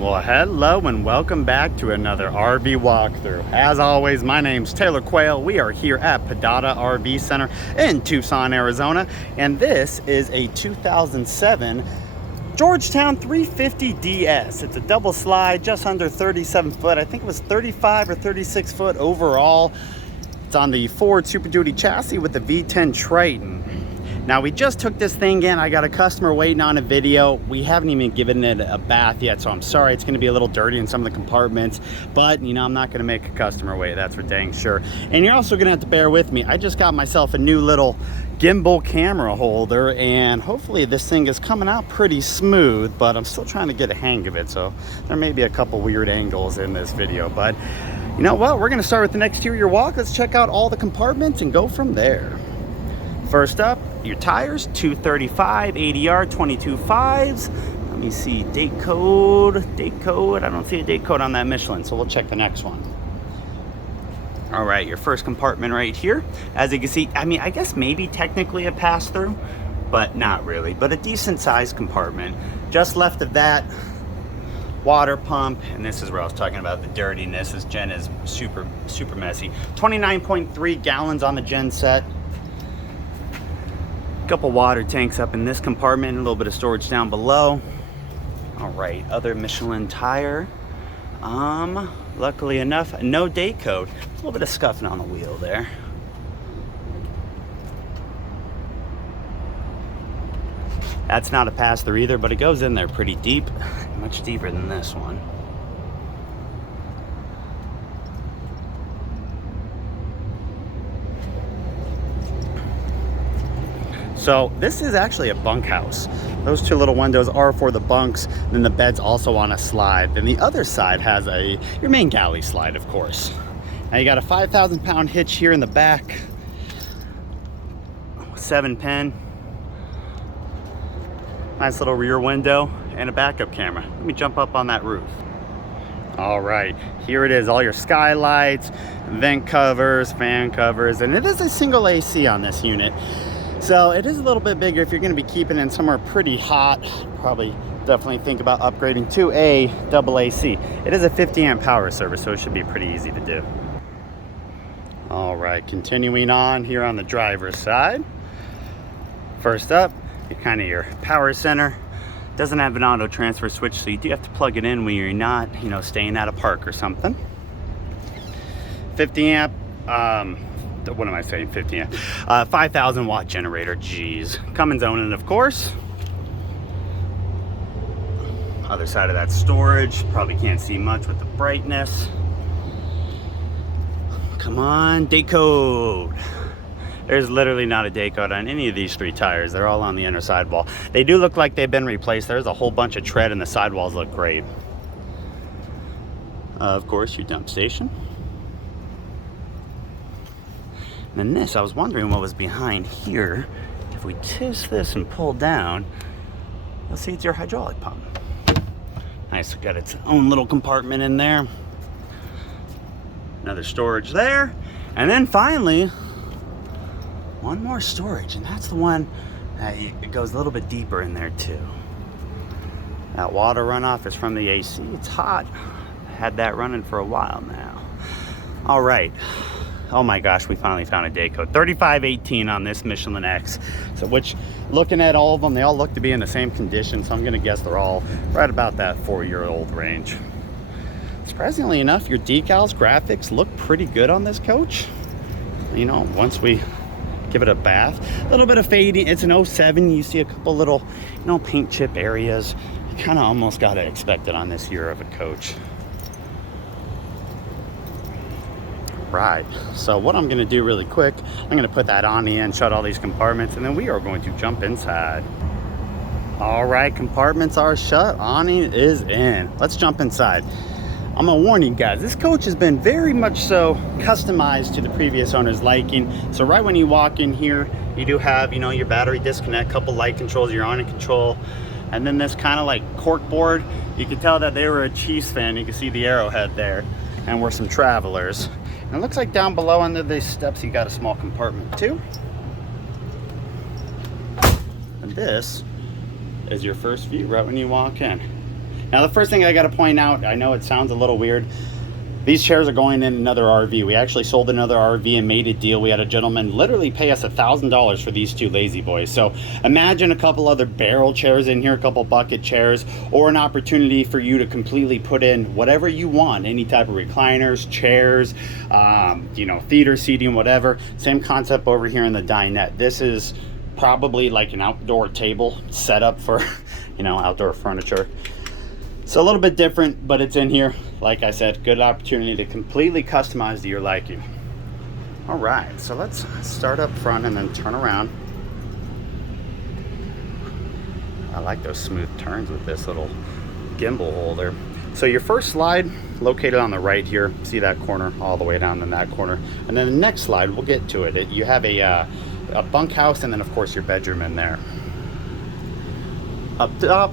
Well, hello and welcome back to another RV walkthrough. As always, my name's Taylor Quayle. We are here at Padada RV Center in Tucson, Arizona, and this is a 2007 Georgetown 350DS. It's a double slide, just under 37 foot. I think it was 35 or 36 foot overall. It's on the Ford Super Duty chassis with the V10 Triton. Now, we just took this thing in. I got a customer waiting on a video. We haven't even given it a bath yet, so I'm sorry it's going to be a little dirty in some of the compartments, but you know, I'm not going to make a customer wait, that's for dang sure. And you're also going to have to bear with me. I just got myself a new little gimbal camera holder, and hopefully this thing is coming out pretty smooth, but I'm still trying to get a hang of it, so there may be a couple weird angles in this video. But you know what, we're going to start with an exterior walk. Let's check out all the compartments and go from there. First up, your tires, 235 ADR 22.5s. Let me see, date code. I don't see a date code on that Michelin, so we'll check the next one. All right, your first compartment right here. As you can see, I mean, I guess maybe technically a pass-through, but not really, but a decent sized compartment. Just left of that, water pump, and this is where I was talking about the dirtiness. This gen is super messy. 29.3 gallons on the gen set. Couple water tanks up in this compartment, a little bit of storage down below. All right, other Michelin tire. Luckily enough, no date code. A little bit of scuffing on the wheel there. That's not a pass-through either, but it goes in there pretty deep, much deeper than this one. So this is actually a bunkhouse. Those two little windows are for the bunks, then the bed's also on a slide. Then the other side has your main galley slide, of course. Now you got a 5,000-pound hitch here in the back, 7-pin, nice little rear window, and a backup camera. Let me jump up on that roof. All right, here it is, all your skylights, vent covers, fan covers, and it is a single AC on this unit. So it is a little bit bigger. If you're going to be keeping it in somewhere pretty hot, probably definitely think about upgrading to a double AC. It is a 50 amp power service, so it should be pretty easy to do. All right, continuing on here on the driver's side. First up, your power center. Doesn't have an auto transfer switch, so you do have to plug it in when you're not, staying at a park or something. 50 amp, what am I saying, 50 amp? 5,000 watt generator, geez. Cummins owned, of course. Other side of that storage, probably can't see much with the brightness. Come on, date code. There's literally not a date code on any of these three tires. They're all on the inner sidewall. They do look like they've been replaced. There's a whole bunch of tread and the sidewalls look great. Of course, your dump station. And then this, I was wondering what was behind here. If we twist this and pull down, you'll see it's your hydraulic pump. Nice, got its own little compartment in there. Another storage there. And then finally, one more storage, and that's the one that it goes a little bit deeper in there too. That water runoff is from the AC. It's hot. Had that running for a while now. All right. Oh my gosh, we finally found a date code. 3518 on this Michelin X. So which, looking at all of them, they all look to be in the same condition, so I'm gonna guess they're all right about that 4-year-old range. Surprisingly enough, your decals, graphics look pretty good on this coach. Once we give it a bath. A little bit of fading. It's an 07. You see a couple little, paint chip areas. You kind of almost got to expect it on this year of a coach. Right, so what I'm going to do really quick, I'm going to put that awning in, shut all these compartments, and then we are going to jump inside. All right, compartments are shut, awning is in. Let's jump inside. I'm going to warn you guys, this coach has been very much so customized to the previous owner's liking. So right when you walk in here, you do have, your battery disconnect, couple light controls, your awning control, and then this kind of like cork board. You can tell that they were a Chiefs fan. You can see the arrowhead there, and we're some travelers. And it looks like down below under these steps, you got a small compartment too. And this is your first view right when you walk in. Now, the first thing I got to point out, I know it sounds a little weird, these chairs are going in another RV. We actually sold another RV and made a deal. We had a gentleman literally pay us $1,000 for these two lazy boys. So imagine a couple other barrel chairs in here, a couple bucket chairs, or an opportunity for you to completely put in whatever you want, any type of recliners, chairs, you know, theater seating, whatever. Same concept over here in the dinette. This is probably like an outdoor table set up for, you know, outdoor furniture. It's a little bit different, but it's in here. Like I said, good opportunity to completely customize to your liking. All right, so let's start up front and then turn around. I like those smooth turns with this little gimbal holder. So your first slide located on the right here, see that corner all the way down in that corner, and then the next slide, we'll get to it. You have a bunkhouse, and then of course your bedroom in there. Up top,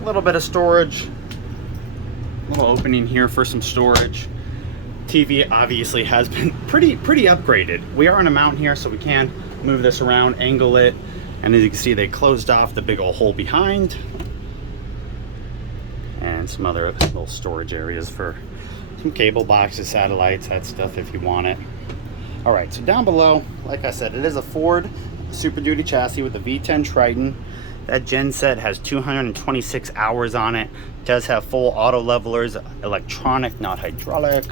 a little bit of storage, little opening here for some storage. TV obviously has been pretty upgraded. We are on a mount here, so we can move this around, angle it, and as you can see, they closed off the big old hole behind, and some other little storage areas for some cable boxes, satellites, that stuff if you want it. All right, so down below, like I said, it is a Ford Super Duty chassis with a V10 Triton. That gen set has 226 hours on it. Does have full auto levelers, electronic, not hydraulic.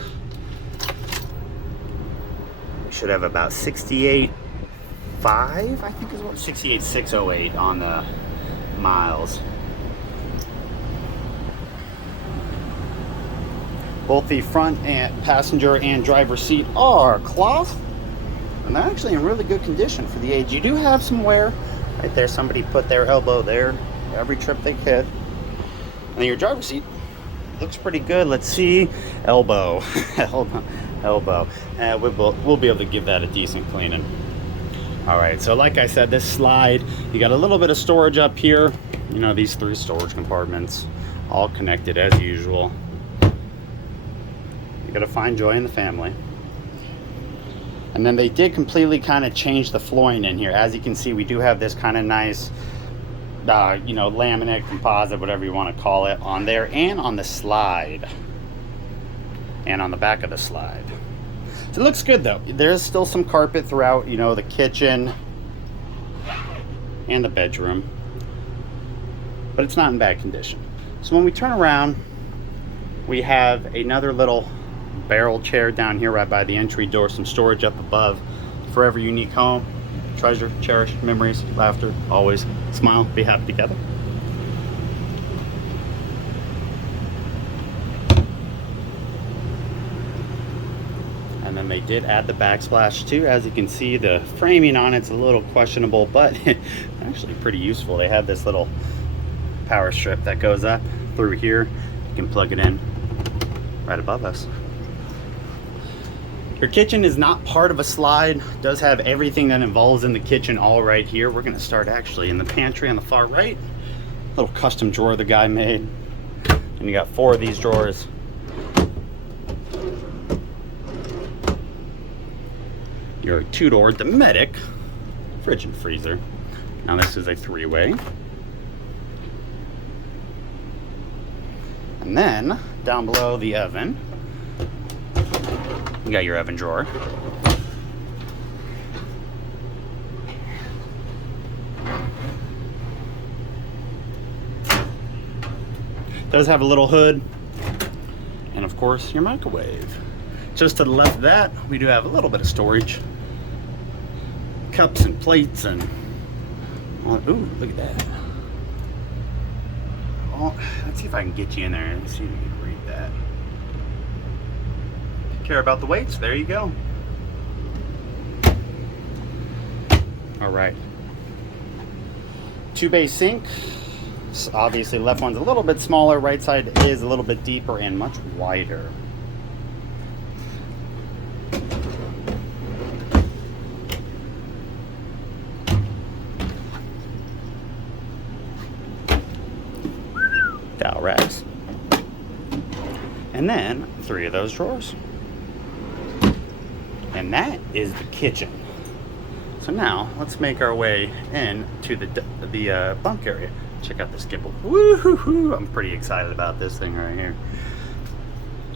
We should have about 68.5, I think is what, 68,608 on the miles. Both the front and passenger and driver seat are cloth, and they're actually in really good condition for the age. You do have some wear. Right there, somebody put their elbow there every trip they could. And your driver's seat looks pretty good. Let's see, elbow, elbow. We'll be able to give that a decent cleaning. All right, so like I said, this slide, you got a little bit of storage up here. You know, these 3 storage compartments, all connected as usual. You gotta find joy in the family. And then they did completely kind of change the flooring in here. As you can see, we do have this kind of nice, you know, laminate, composite, whatever you want to call it, on there and on the slide. And on the back of the slide. So it looks good though. There's still some carpet throughout, you know, the kitchen and the bedroom. But it's not in bad condition. So when we turn around, we have another little barrel chair down here right by the entry door, some storage up above. Forever unique home, treasure, cherish, memories, laughter, always smile, be happy together. And then they did add the backsplash too. As you can see, the framing on it's a little questionable, but actually pretty useful. They have this little power strip that goes up through here. You can plug it in right above us. Your kitchen is not part of a slide. It does have everything that involves in the kitchen all right here. We're gonna start actually in the pantry on the far right. Little custom drawer the guy made. And you got 4 of these drawers. Your 2-door Dometic fridge and freezer. Now this is a 3-way. And then down below the oven, you got your oven drawer. Does have a little hood, and of course your microwave. Just to the left of that, we do have a little bit of storage, cups and plates, and ooh, look at that. Oh, let's see if I can get you in there and see if you can read that. Care about the weights, there you go. All right, 2-bay sink. Obviously left one's a little bit smaller, right side is a little bit deeper and much wider. Dowel racks. And then 3 of those drawers. And that is the kitchen. So now let's make our way in to the bunk area. Check out this gimbal. Woo-hoo-hoo! I'm pretty excited about this thing right here.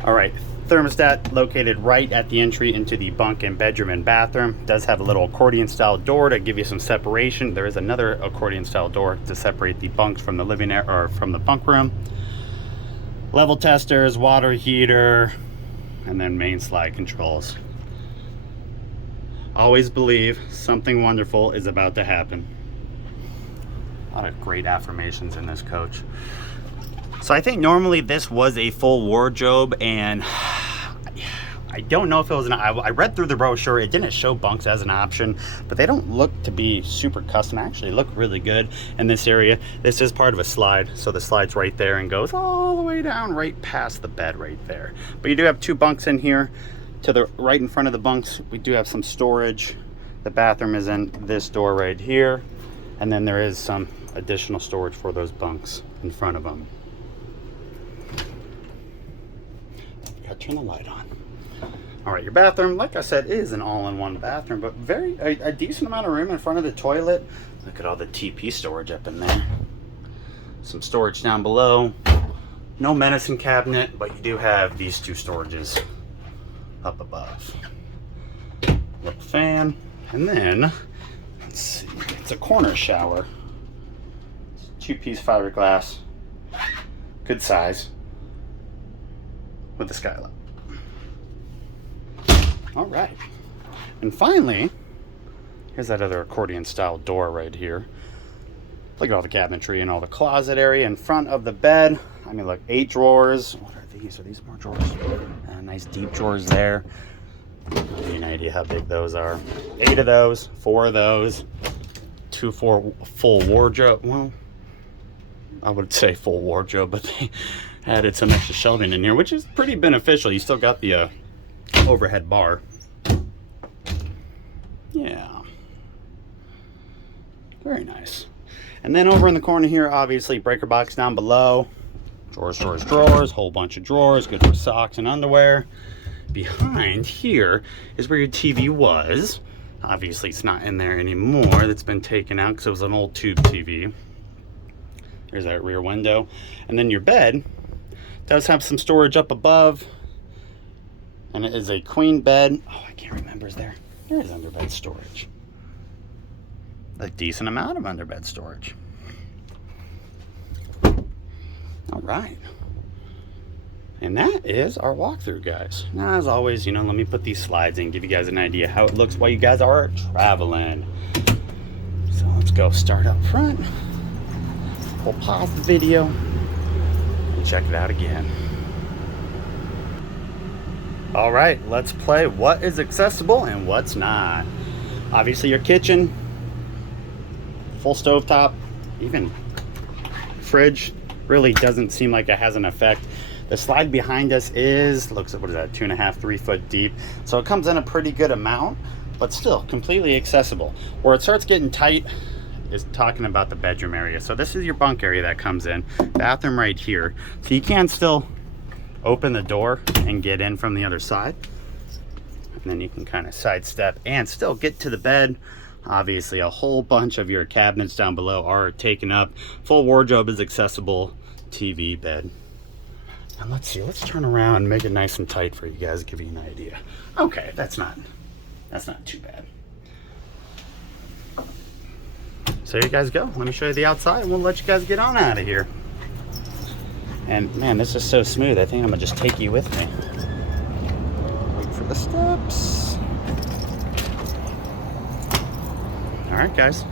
All right, thermostat located right at the entry into the bunk and bedroom and bathroom. Does have a little accordion style door to give you some separation. There is another accordion style door to separate the bunks from the living area or from the bunk room. Level testers, water heater, and then main slide controls. Always believe something wonderful is about to happen. A lot of great affirmations in this coach. So I think normally this was a full wardrobe, and I don't know if it was I read through the brochure. It didn't show bunks as an option, but they don't look to be super custom. Actually look really good in this area. This is part of a slide, so the slide's right there and goes all the way down right past the bed right there. But you do have two bunks in here. To the right in front of the bunks, we do have some storage. The bathroom is in this door right here, and then there is some additional storage for those bunks in front of them. Gotta turn the light on. All right, your bathroom, like I said, is an all-in-one bathroom, but a decent amount of room in front of the toilet. Look at all the TP storage up in there. Some storage down below. No medicine cabinet, but you do have these two storages up above. Little fan, and then let's see, it's a corner shower. It's a two-piece fiberglass, good size, with the skylight. All right, and finally, here's that other accordion style door right here. Look at all the cabinetry and all the closet area in front of the bed. I mean, look, 8 drawers. What are these? Are these more drawers? Nice deep drawers there. I'll give you an idea how big those are. 8 of those, 4 of those, 2 full wardrobe. Well, I would say full wardrobe, but they added some extra shelving in here, which is pretty beneficial. You still got the overhead bar. Yeah. Very nice. And then over in the corner here, obviously, breaker box down below. Drawers, drawers, drawers, whole bunch of drawers, good for socks and underwear. Behind here is where your TV was. Obviously, it's not in there anymore. That's been taken out because it was an old tube TV. There's that rear window. And then your bed does have some storage up above. And it is a queen bed. Oh, I can't remember. Is there? There is underbed storage. A decent amount of underbed storage. All right. And that is our walkthrough, guys. Now, as always, you know, let me put these slides in, give you guys an idea how it looks while you guys are traveling. So let's go start up front. We'll pause the video and check it out again. All right, let's play what is accessible and what's not. Obviously, your kitchen, full stovetop, even fridge really doesn't seem like it has an effect. The slide behind us is, looks at, what is that, 2.5, 3 foot deep. So it comes in a pretty good amount, but still completely accessible. Where it starts getting tight is talking about the bedroom area. So this is your bunk area that comes in, bathroom right here. So you can still open the door and get in from the other side. And then you can kind of sidestep and still get to the bed. Obviously, a whole bunch of your cabinets down below are taken up. Full wardrobe is accessible. TV, bed. And let's see, let's turn around and make it nice and tight for you guys, give you an idea. Okay, that's not too bad. So you guys go. Let me show you the outside and we'll let you guys get on out of here. And man, this is so smooth. I think I'm gonna just take you with me. Wait for the steps. All right, guys,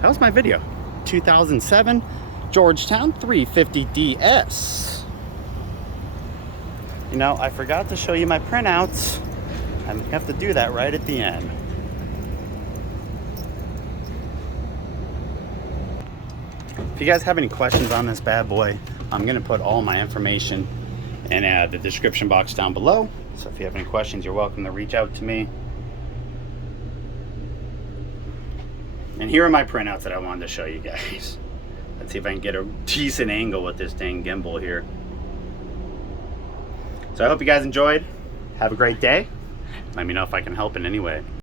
that was my video. 2007 Georgetown 350DS. You know, I forgot to show you my printouts. I have to do that right at the end. If you guys have any questions on this bad boy, I'm gonna put all my information in the description box down below. So if you have any questions, you're welcome to reach out to me. And here are my printouts that I wanted to show you guys. Let's see if I can get a decent angle with this dang gimbal here. So I hope you guys enjoyed. Have a great day. Let me know if I can help in any way.